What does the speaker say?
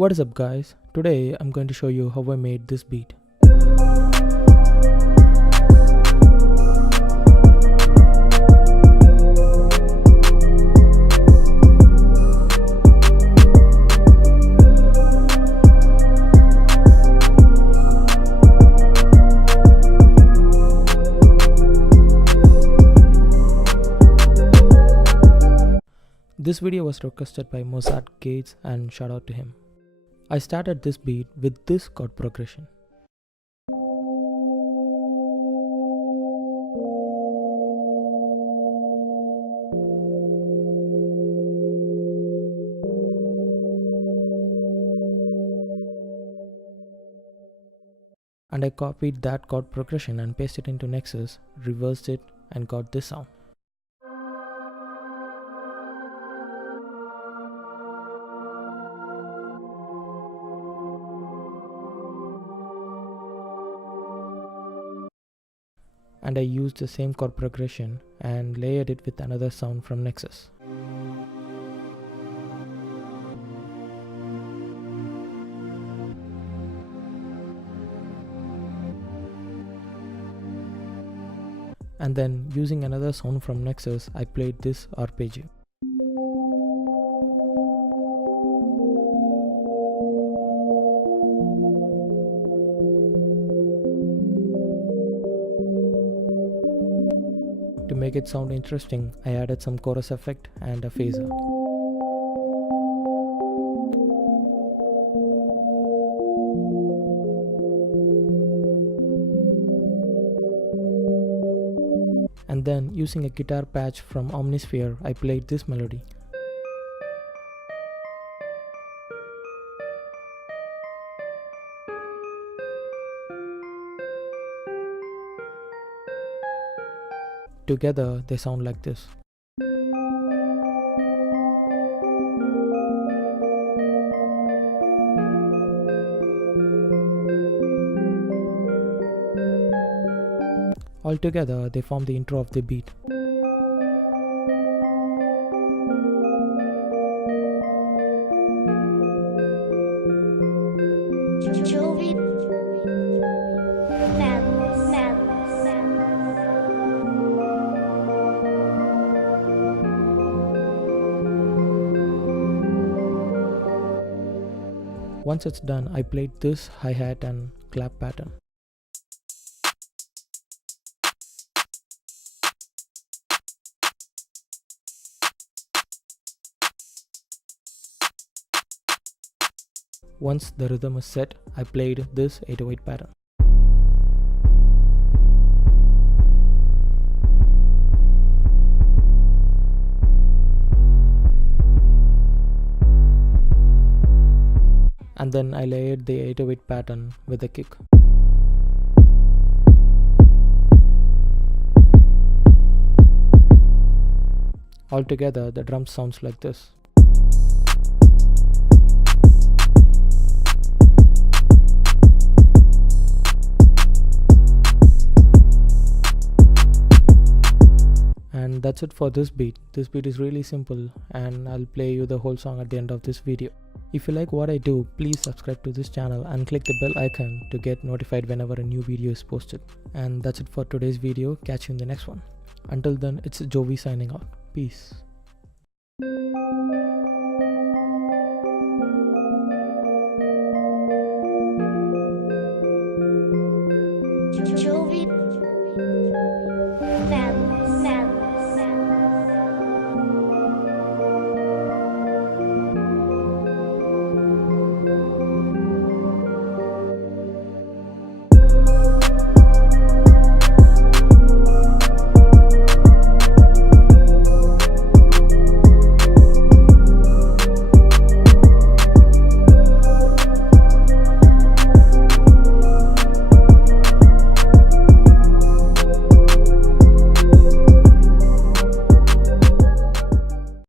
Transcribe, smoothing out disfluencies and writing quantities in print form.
What is up guys, today I'm going to show you how I made this beat. This video was requested by Mozart Gates and shout out to him. I started this beat with this chord progression. And I copied that chord progression and pasted it into Nexus, reversed it and got this sound. And I used the same chord progression and layered it with another sound from Nexus. And then using another sound from Nexus, I played this arpeggio. To make it sound interesting, I added some chorus effect and a phaser. And then using a guitar patch from Omnisphere, I played this melody. Together, they sound like this. Altogether, they form the intro of the beat. Jovi. Once it's done, I played this hi-hat and clap pattern. Once the rhythm is set, I played this 808 pattern. And then I layered the 808 pattern with a kick. Altogether, the drum sounds like this. And that's it for this beat. This beat is really simple and I'll play you the whole song at the end of this video. If you like what I do, please subscribe to this channel and click the bell icon to get notified whenever a new video is posted. And that's it for today's video. Catch you in the next one. Until then, it's Jovi signing out. Peace.